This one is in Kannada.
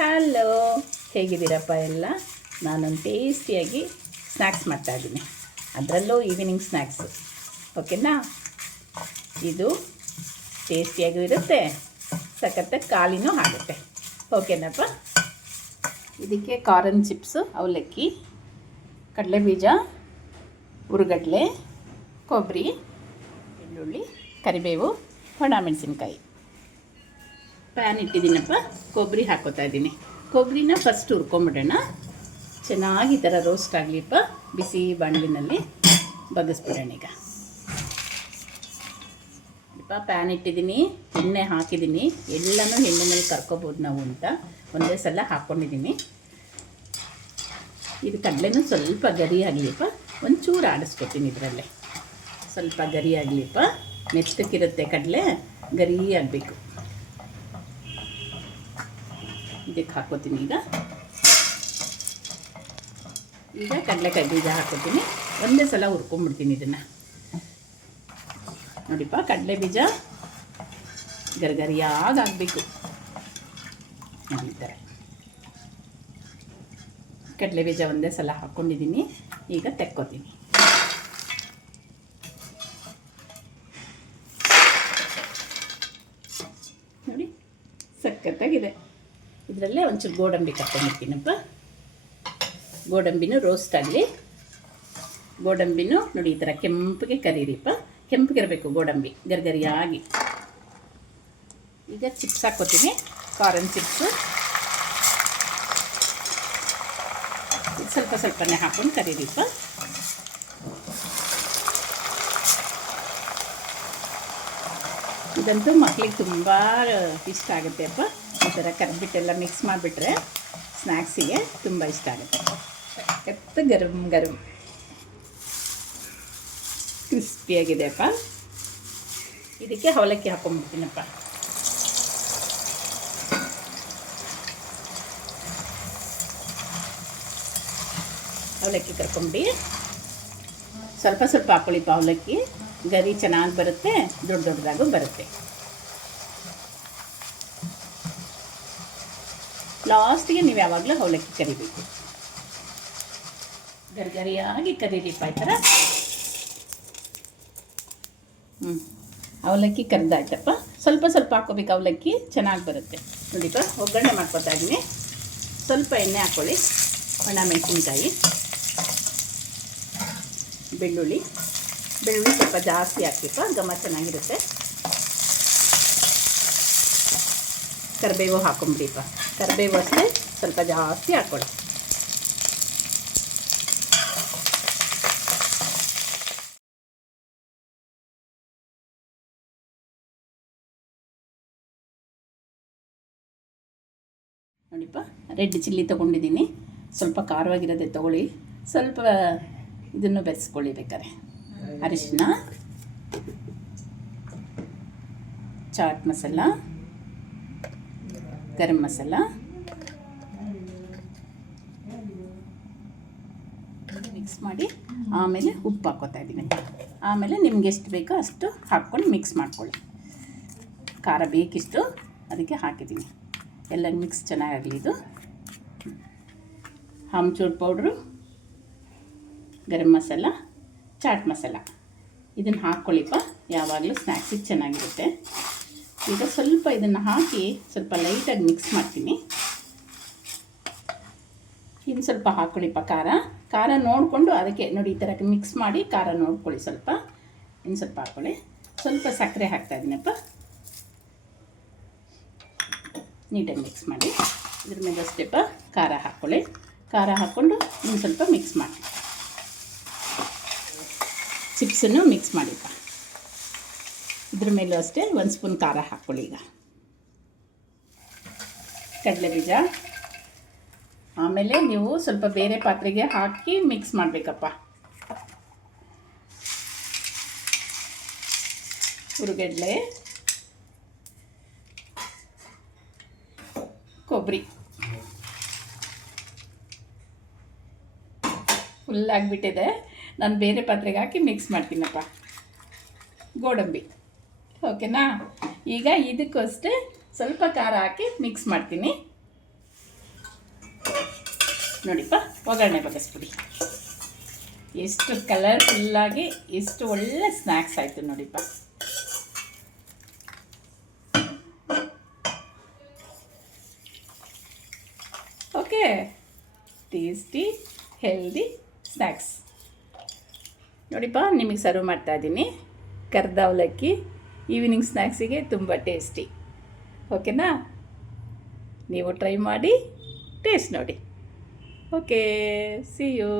ಹಲೋ, ಹೇಗಿದ್ದೀರಪ್ಪ ಎಲ್ಲ? ನಾನೊಂದು ಟೇಸ್ಟಿಯಾಗಿ ಸ್ನ್ಯಾಕ್ಸ್ ಮಾಡ್ತಾಯಿದ್ದೀನಿ, ಅದರಲ್ಲೂ ಈವ್ನಿಂಗ್ ಸ್ನ್ಯಾಕ್ಸು. ಓಕೆನಾ? ಇದು ಟೇಸ್ಟಿಯಾಗೂ ಇರುತ್ತೆ, ಸಖತ್ತಾಗಿ ಖಾಲಿನೂ ಆಗುತ್ತೆ. ಓಕೆನಪ್ಪ? ಇದಕ್ಕೆ ಕಾರ್ನ್ ಚಿಪ್ಸು, ಅವಲಕ್ಕಿ, ಕಡಲೆಬೀಜ, ಹುರುಗಡ್ಲೆ, ಕೊಬ್ಬರಿ, ಬೆಳ್ಳುಳ್ಳಿ, ಕರಿಬೇವು, ಒಣಮೆಣಸಿನ್ಕಾಯಿ. ಪ್ಯಾನ್ ಇಟ್ಟಿದ್ದೀನಪ್ಪ, ಕೊಬ್ಬರಿ ಹಾಕೋತಾ ಇದ್ದೀನಿ. ಕೊಬ್ಬರಿನ ಫಸ್ಟ್ ಹುರ್ಕೊಂಬಿಡೋಣ. ಚೆನ್ನಾಗಿ ಈ ಥರ ರೋಸ್ಟ್ ಆಗಲಿಪ್ಪ, ಬಿಸಿ ಬಾಣಲಿನಲ್ಲಿ ಬಗ್ಗಿಸ್ಬಿಡೋಣ. ಈಗ ಪ್ಯಾನ್ ಇಟ್ಟಿದ್ದೀನಿ, ಎಣ್ಣೆ ಹಾಕಿದ್ದೀನಿ. ಎಲ್ಲನೂ ಎಣ್ಣೆನಲ್ಲಿ ಕರ್ಕೋಬೋದು ನಾವು ಅಂತ ಒಂದೇ ಸಲ ಹಾಕ್ಕೊಂಡಿದ್ದೀನಿ. ಇದು ಕಡಲೆನೂ ಸ್ವಲ್ಪ ಗರಿ ಆಗಲಿಪ್ಪ, ಒಂಚೂರು ಆಡಿಸ್ಕೊತೀನಿ. ಇದರಲ್ಲೇ ಸ್ವಲ್ಪ ಗರಿ ಆಗಲಿಪ್ಪ, ಮೆತ್ತಕ್ಕಿರುತ್ತೆ ಕಡಲೆ, ಗರಿ ಆಗಬೇಕು. ಇದಕ್ಕೆ ಹಾಕೋತೀನಿ. ಈಗ ಕಡಲೆಕಾಯಿ ಬೀಜ ಹಾಕೋತೀನಿ. ಒಂದೇ ಸಲ ಹುರ್ಕೊಂಬಿಡ್ತೀನಿ ಇದನ್ನು. ನೋಡಿಪ್ಪ, ಕಡಲೆ ಬೀಜ ಗರಿಗರಿಯಾಗಿ ಆಗಬೇಕು. ನೋಡಿ, ಈ ಥರ ಕಡಲೆ ಬೀಜ ಒಂದೇ ಸಲ ಹಾಕ್ಕೊಂಡಿದ್ದೀನಿ. ಈಗ ತೆಕ್ಕೋತೀನಿ. ನೋಡಿ, ಸಖತ್ತಾಗಿದೆ. ಇದರಲ್ಲೇ ಒಂಚೂರು ಗೋಡಂಬಿ ಕರ್ಕೊಂಡ್ಬಿಡ್ತೀನಪ್ಪ. ಗೋಡಂಬಿನೂ ರೋಸ್ಟ್ ಆಗಲಿ. ಗೋಡಂಬಿನೂ ನೋಡಿ ಈ ಥರ ಕೆಂಪಿಗೆ ಕರೀರಿಪ್ಪ, ಕೆಂಪಿಗಿರಬೇಕು ಗೋಡಂಬಿ, ಗರಿಗರಿಯಾಗಿ. ಈಗ ಚಿಪ್ಸ್ ಹಾಕ್ಕೋತೀನಿ, ಕಾರ್ನ್ ಚಿಪ್ಸು. ಸ್ವಲ್ಪ ಸ್ವಲ್ಪನೇ ಹಾಕ್ಕೊಂಡು ಕರೀರಿಪ್ಪ. ಇದಂತೂ ಮಕ್ಳಿಗೆ ತುಂಬ ಇಷ್ಟ ಆಗುತ್ತೆ ಅಪ್ಪ. ಈ ಥರ ಕರ್ಬಿಟ್ಟೆಲ್ಲ ಮಿಕ್ಸ್ ಮಾಡಿಬಿಟ್ರೆ ಸ್ನ್ಯಾಕ್ಸಿಗೆ ತುಂಬ ಇಷ್ಟ ಆಗುತ್ತೆ. ಸಖತ್ತು ಗರಂ ಗರಂ ಕ್ರಿಸ್ಪಿಯಾಗಿದೆ ಅಪ್ಪ. ಇದಕ್ಕೆ ಅವಲಕ್ಕಿ ಹಾಕ್ಕೊಂಡ್ಬಿಡ್ತೀನಪ್ಪ. ಅವಲಕ್ಕಿ ಕರ್ಕೊಂಬಿಡಿ. ಸ್ವಲ್ಪ ಸ್ವಲ್ಪ ಹಾಕ್ಕೊಳ್ಳಿಪ್ಪ. ಅವಲಕ್ಕಿ ಗರಿ ಚೆನ್ನಾಗಿ ಬರುತ್ತೆ, ದೊಡ್ಡ ದೊಡ್ಡದಾಗೂ ಬರುತ್ತೆ. ಲಾಸ್ಟಿಗೆ ನೀವು ಯಾವಾಗಲೂ ಅವಲಕ್ಕಿ ಕರಿಬೇಕು. ಗರಿಗರಿಯಾಗಿ ಕರೀರಿಪ್ಪ ಈ ಥರ. ಅವಲಕ್ಕಿ ಕರೆದಾಯ್ತಪ್ಪ. ಸ್ವಲ್ಪ ಸ್ವಲ್ಪ ಹಾಕ್ಕೋಬೇಕು, ಅವಲಕ್ಕಿ ಚೆನ್ನಾಗಿ ಬರುತ್ತೆ. ನೋಡಿಪ್ಪ, ಒಗ್ಗರಣೆ ಮಾಡ್ಕೊತಾ ಇದ್ದೀನಿ. ಸ್ವಲ್ಪ ಎಣ್ಣೆ ಹಾಕ್ಕೊಳ್ಳಿ, ಒಣಮೆಣಸಿನ್ಕಾಯಿ, ಬೆಳ್ಳುಳ್ಳಿ ಸ್ವಲ್ಪ ಜಾಸ್ತಿ ಹಾಕಿಪ್ಪ, ಘಮ ಚೆನ್ನಾಗಿರುತ್ತೆ. ಕರಿಬೇವು ಹಾಕೊಂಬಿಡಿಪ್ಪ. ಕರಿಬೇವು ಅಷ್ಟೇ ಸ್ವಲ್ಪ ಜಾಸ್ತಿ ಹಾಕ್ಕೊಳ್ಳಿ. ನೋಡಿಪ್ಪ, ರೆಡ್ ಚಿಲ್ಲಿ ತೊಗೊಂಡಿದ್ದೀನಿ. ಸ್ವಲ್ಪ ಖಾರವಾಗಿರೋದೆ ತೊಗೊಳ್ಳಿ. ಸ್ವಲ್ಪ ಇದನ್ನು ಬೆರೆಸ್ಕೊಳ್ಳಿ ಬೇಕಾರೆ. ಅರಿಶಿನ, ಚಾಟ್ ಮಸಾಲ, ಗರಂ ಮಸಾಲ, ಮಿಕ್ಸ್ ಮಾಡಿ ಆಮೇಲೆ ಉಪ್ಪು ಹಾಕ್ಕೋತಾ ಇದ್ದೀನಿ. ಆಮೇಲೆ ನಿಮ್ಗೆ ಎಷ್ಟು ಬೇಕೋ ಅಷ್ಟು ಹಾಕ್ಕೊಂಡು ಮಿಕ್ಸ್ ಮಾಡ್ಕೊಳ್ಳಿ. ಖಾರ ಬೇಕಿಷ್ಟು, ಅದಕ್ಕೆ ಹಾಕಿದ್ದೀನಿ. ಎಲ್ಲ ಮಿಕ್ಸ್ ಚೆನ್ನಾಗಾಗಲಿ. ಇದು ಆಮ್ಚೂರ್ ಪೌಡ್ರು, ಗರಂ ಮಸಾಲ, ಚಾಟ್ ಮಸಾಲ, ಇದನ್ನು ಹಾಕ್ಕೊಳ್ಳಿಪ್ಪ. ಯಾವಾಗಲೂ ಸ್ನ್ಯಾಕ್ಸಿಗೆ ಚೆನ್ನಾಗಿರುತ್ತೆ. ಈಗ ಸ್ವಲ್ಪ ಇದನ್ನು ಹಾಕಿ ಸ್ವಲ್ಪ ಲೈಟಾಗಿ ಮಿಕ್ಸ್ ಮಾಡ್ತೀನಿ. ಇನ್ನು ಸ್ವಲ್ಪ ಹಾಕ್ಕೊಳ್ಳಿಪ್ಪ. ಖಾರ ನೋಡಿಕೊಂಡು ಅದಕ್ಕೆ ನೋಡಿ ಈ ಥರ ಮಿಕ್ಸ್ ಮಾಡಿ ಖಾರ ನೋಡ್ಕೊಳ್ಳಿ. ಸ್ವಲ್ಪ ಇನ್ನು ಸ್ವಲ್ಪ ಹಾಕ್ಕೊಳ್ಳಿ. ಸ್ವಲ್ಪ ಸಕ್ಕರೆ ಹಾಕ್ತಾಯಿದ್ದೀನಪ್ಪ. ನೀಟಾಗಿ ಮಿಕ್ಸ್ ಮಾಡಿ. ಇದ್ರ ಮೇಲೆ ಅಷ್ಟೇಪ್ಪ ಖಾರ ಹಾಕ್ಕೊಳ್ಳಿ. ಖಾರ ಹಾಕ್ಕೊಂಡು ಇನ್ನು ಸ್ವಲ್ಪ ಮಿಕ್ಸ್ ಮಾಡಿ. ಚಿಪ್ಸನ್ನು ಮಿಕ್ಸ್ ಮಾಡಿಪ್ಪ. ಇದ್ರ ಮೇಲೂ ಅಷ್ಟೇ ಒಂದು ಸ್ಪೂನ್ ಖಾರ ಹಾಕ್ಕೊಳ್ಳಿ. ಈಗ ಕಡಲೆಬೀಜ ಆಮೇಲೆ ನೀವು ಸ್ವಲ್ಪ ಬೇರೆ ಪಾತ್ರೆಗೆ ಹಾಕಿ ಮಿಕ್ಸ್ ಮಾಡಬೇಕಪ್ಪ. ಹುರುಗಡ್ಲೆ, ಕೊಬ್ಬರಿ ಫುಲ್ ಆಗಿಬಿಟ್ಟಿದೆ. ನಾನು ಬೇರೆ ಪಾತ್ರೆಗೆ ಹಾಕಿ ಮಿಕ್ಸ್ ಮಾಡ್ತೀನಪ್ಪ. ಗೋಡಂಬಿ ಓಕೆನಾ. ಈಗ ಇದಕ್ಕೂ ಅಷ್ಟೇ ಸ್ವಲ್ಪ ಖಾರ ಹಾಕಿ ಮಿಕ್ಸ್ ಮಾಡ್ತೀನಿ. ನೋಡಿಪ್ಪ, ಒಗ್ಗರಣೆ ಬಗ್ಗಿಸ್ಬಿಡಿ. ಎಷ್ಟು ಕಲರ್ಫುಲ್ಲಾಗಿ ಎಷ್ಟು ಒಳ್ಳೆ ಸ್ನ್ಯಾಕ್ಸ್ ಆಯಿತು ನೋಡಿಪ್ಪ. ಓಕೆ, ಟೇಸ್ಟಿ ಹೆಲ್ದಿ ಸ್ನ್ಯಾಕ್ಸ್ ನೋಡಿಪ್ಪ. ನಿಮಗೆ ಸರ್ವ್ ಮಾಡ್ತಾಯಿದ್ದೀನಿ. ಕರ್ದ ಅವಲಕ್ಕಿ ಈವ್ನಿಂಗ್ ಸ್ನ್ಯಾಕ್ಸಿಗೆ ತುಂಬ ಟೇಸ್ಟಿ. ಓಕೆನಾ? ನೀವು ಟ್ರೈ ಮಾಡಿ ಟೇಸ್ಟ್ ನೋಡಿ. Okay, see you.